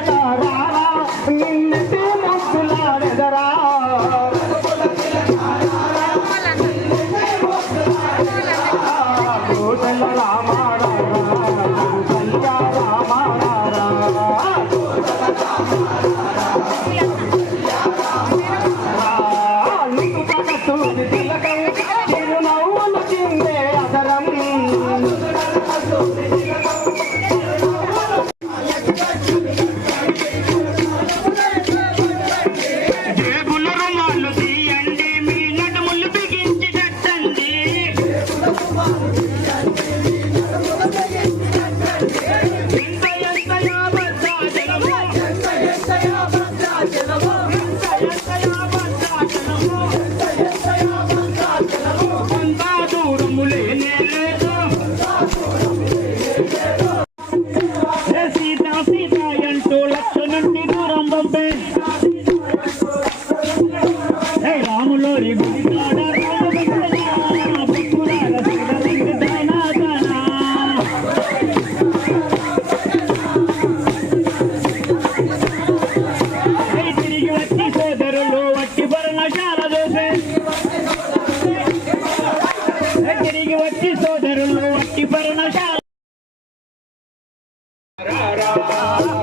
తిలకారా నిన్నటి ముద్దులాడెదరా కోటల రామారా కళ్యా రామారా తిలకం చిరునవ్వులు చిందే అదరం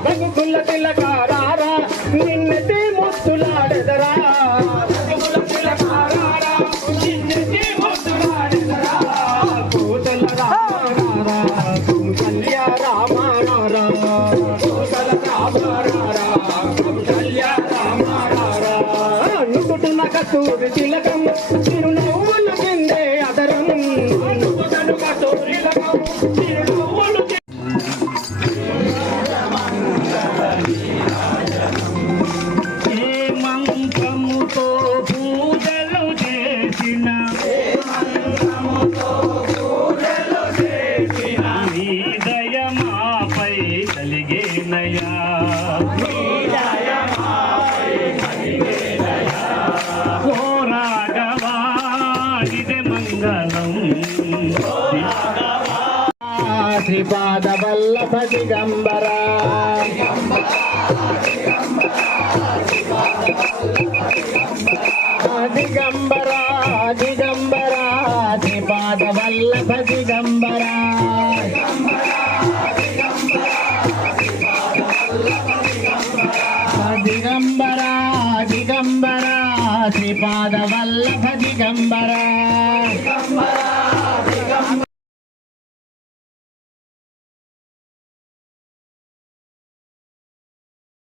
బతుకుల తిలకారా నిన్నటి ముద్దులాడెదరా కోటల రామారా కళ్యా రామారా నుదుటిన కస్తూరి తిలకం చిరునవ్వులు చిందే అదరం కస్తూరి తిలకం చిరునవ్వులు శ్రీపాద వల్లభ దిగంబరా దిగంబరా దిగంబరా శ్రీపాద వల్లభ దిగంబరా దిగంబరా దిగంబరా శ్రీపాద వల్లభ దిగంబరా